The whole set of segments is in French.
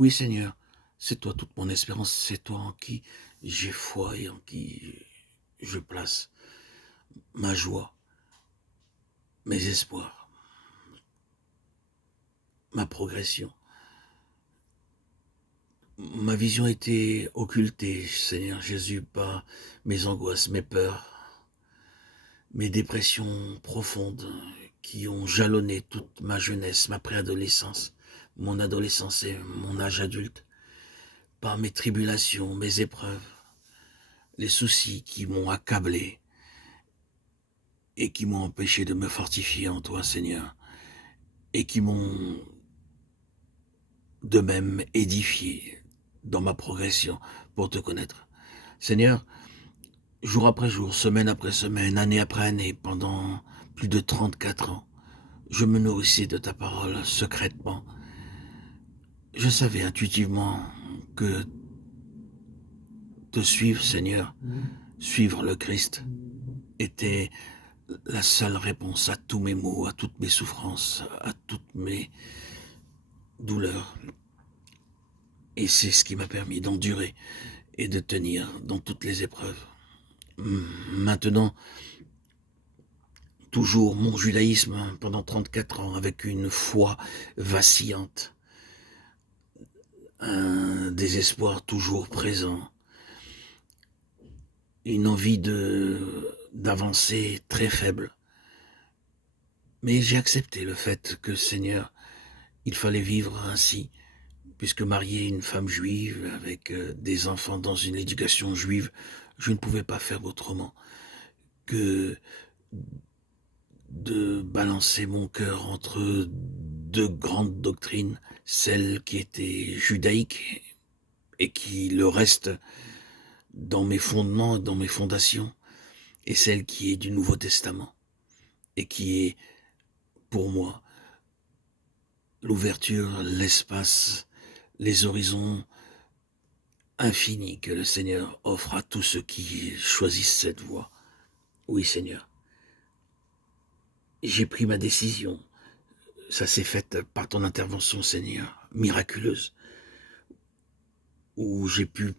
Oui, Seigneur, c'est toi toute mon espérance, c'est toi en qui j'ai foi et en qui je place ma joie, mes espoirs, ma progression. Ma vision était occultée, Seigneur Jésus, par mes angoisses, mes peurs, mes dépressions profondes qui ont jalonné toute ma jeunesse, ma préadolescence, mon adolescence et mon âge adulte, par mes tribulations, mes épreuves, les soucis qui m'ont accablé et qui m'ont empêché de me fortifier en toi, Seigneur, et qui m'ont de même édifié dans ma progression pour te connaître. Seigneur, jour après jour, semaine après semaine, année après année, pendant plus de 34 ans, je me nourrissais de ta parole secrètement. Je savais intuitivement que te suivre, Seigneur, suivre le Christ, était la seule réponse à tous mes maux, à toutes mes souffrances, à toutes mes douleurs. Et c'est ce qui m'a permis d'endurer et de tenir dans toutes les épreuves. Maintenant, toujours mon judaïsme pendant 34 ans avec une foi vacillante, un désespoir toujours présent, une envie d'avancer très faible. Mais j'ai accepté le fait que, Seigneur, il fallait vivre ainsi, puisque marier une femme juive avec des enfants dans une éducation juive, je ne pouvais pas faire autrement que de balancer mon cœur entre deux grandes doctrines, celle qui était judaïque et qui le reste dans mes fondements, dans mes fondations, et celle qui est du Nouveau Testament et qui est pour moi l'ouverture, l'espace, les horizons infinis que le Seigneur offre à tous ceux qui choisissent cette voie. Oui, Seigneur, j'ai pris ma décision. Ça s'est fait par ton intervention, Seigneur, miraculeuse, où j'ai pu,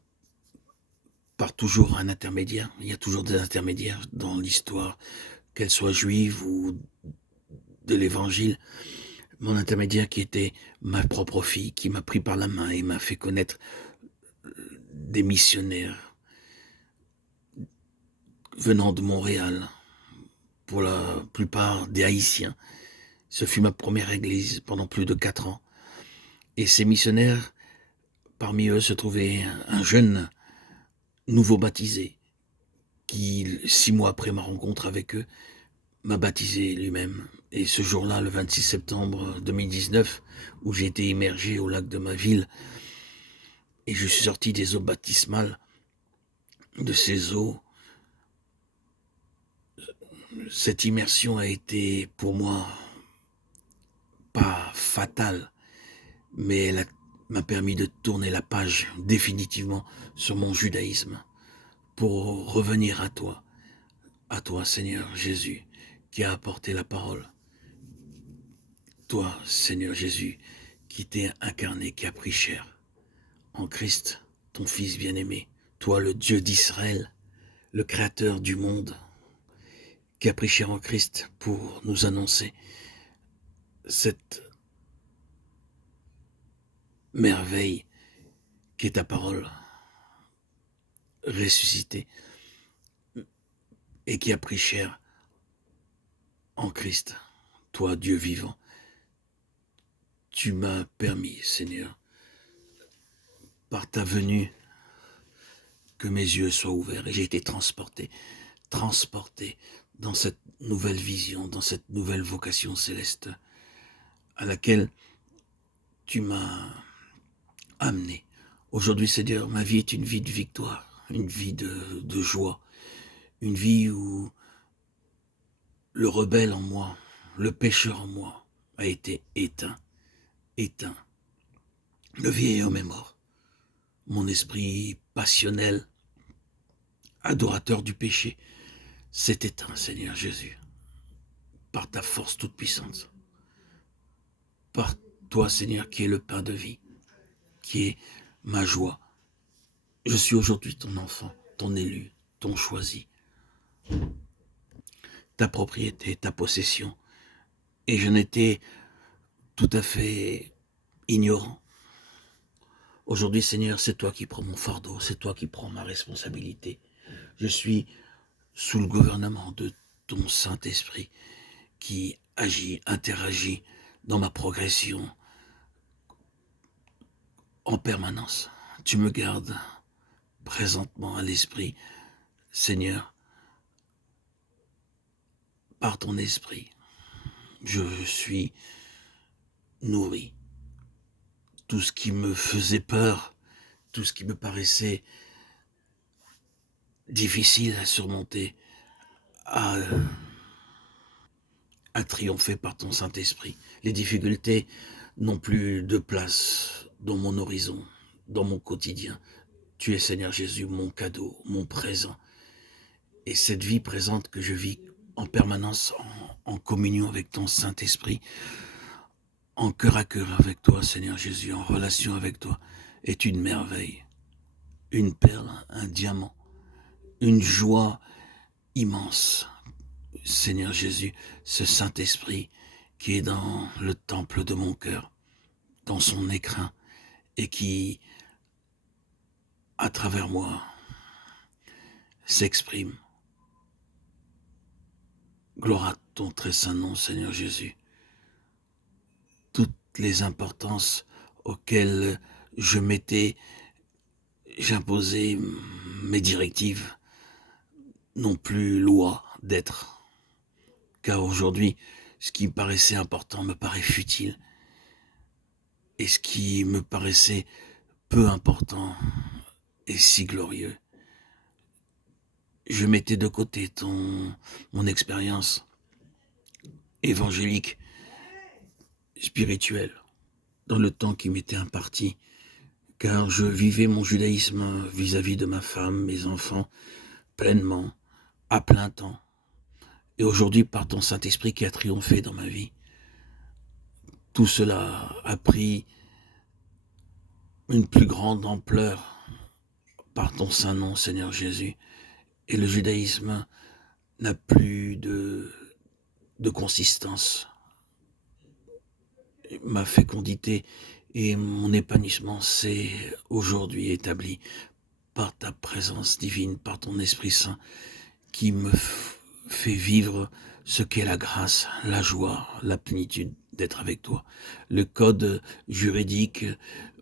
par toujours un intermédiaire, il y a toujours des intermédiaires dans l'histoire, qu'elle soit juive ou de l'Évangile, mon intermédiaire qui était ma propre fille, qui m'a pris par la main et m'a fait connaître des missionnaires venant de Montréal, pour la plupart des Haïtiens. Ce fut ma première église pendant plus de 4 ans. Et ces missionnaires, parmi eux se trouvait un jeune nouveau baptisé qui, 6 mois après ma rencontre avec eux, m'a baptisé lui-même. Et ce jour-là, le 26 septembre 2019, où j'ai été immergé au lac de ma ville, et je suis sorti des eaux baptismales, de ces eaux, cette immersion a été pour moi pas fatale, mais elle m'a permis de tourner la page définitivement sur mon judaïsme pour revenir à toi Seigneur Jésus, qui a apporté la parole. Toi, Seigneur Jésus, qui t'es incarné, qui a pris chair en Christ, ton Fils bien-aimé. Toi, le Dieu d'Israël, le Créateur du monde, qui a pris chair en Christ pour nous annoncer cette merveille qui est ta parole ressuscitée et qui a pris chair en Christ. Toi, Dieu vivant, tu m'as permis, Seigneur, par ta venue, que mes yeux soient ouverts et j'ai été transporté dans cette nouvelle vision, dans cette nouvelle vocation céleste à laquelle tu m'as amené. Aujourd'hui, Seigneur, ma vie est une vie de victoire, une vie de joie, une vie où le rebelle en moi, le pécheur en moi a été éteint. Le vieil homme est mort. Mon esprit passionnel, adorateur du péché, s'est éteint, Seigneur Jésus, par ta force toute puissante, par toi, Seigneur, qui est le pain de vie, qui est ma joie. Je suis aujourd'hui ton enfant, ton élu, ton choisi, ta propriété, ta possession. Et je n'étais tout à fait ignorant. Aujourd'hui, Seigneur, c'est toi qui prends mon fardeau, c'est toi qui prends ma responsabilité. Je suis sous le gouvernement de ton Saint-Esprit qui agit, interagit dans ma progression en permanence. Tu me gardes présentement à l'esprit, Seigneur, par ton esprit. Je suis nourri. Tout ce qui me faisait peur, tout ce qui me paraissait difficile à surmonter, à triompher par ton Saint-Esprit. Les difficultés n'ont plus de place dans mon horizon, dans mon quotidien. Tu es, Seigneur Jésus, mon cadeau, mon présent. Et cette vie présente que je vis en permanence en communion avec ton Saint-Esprit, en cœur à cœur avec toi, Seigneur Jésus, en relation avec toi, est une merveille, une perle, un diamant, une joie immense. Seigneur Jésus, ce Saint-Esprit qui est dans le temple de mon cœur, dans son écrin, et qui, à travers moi, s'exprime. Gloire à ton très saint nom, Seigneur Jésus. Toutes les importances auxquelles j'imposais mes directives n'ont plus loi d'être. Car aujourd'hui, ce qui me paraissait important me paraît futile. Et ce qui me paraissait peu important est si glorieux. Je mettais de côté mon expérience évangélique, spirituelle, dans le temps qui m'était imparti, car je vivais mon judaïsme vis-à-vis de ma femme, mes enfants, pleinement, à plein temps. Et aujourd'hui, par ton Saint-Esprit qui a triomphé dans ma vie, tout cela a pris une plus grande ampleur par ton saint nom, Seigneur Jésus. Et le judaïsme n'a plus de consistance. Ma fécondité et mon épanouissement s'est aujourd'hui établi par ta présence divine, par ton Esprit Saint, qui me fait vivre ce qu'est la grâce, la joie, la plénitude d'être avec toi. Le code juridique,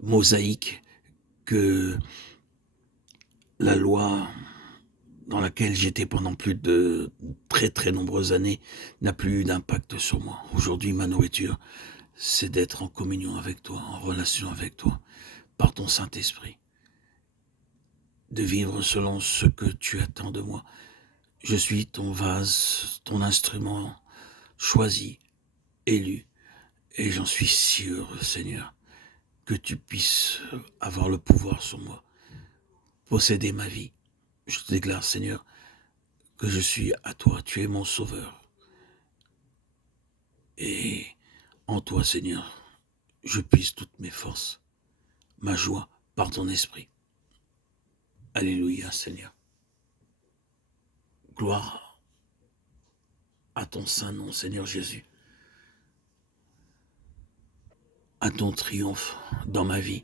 mosaïque, que la loi dans laquelle j'étais pendant plus de très très nombreuses années n'a plus eu d'impact sur moi. Aujourd'hui, ma nourriture, c'est d'être en communion avec toi, en relation avec toi, par ton Saint-Esprit, de vivre selon ce que tu attends de moi. Je suis ton vase, ton instrument choisi, élu, et j'en suis sûr, Seigneur, que tu puisses avoir le pouvoir sur moi, posséder ma vie. Je te déclare, Seigneur, que je suis à toi, tu es mon sauveur. Et en toi, Seigneur, je puise toutes mes forces, ma joie par ton esprit. Alléluia, Seigneur. Gloire à ton saint nom, Seigneur Jésus, à ton triomphe dans ma vie.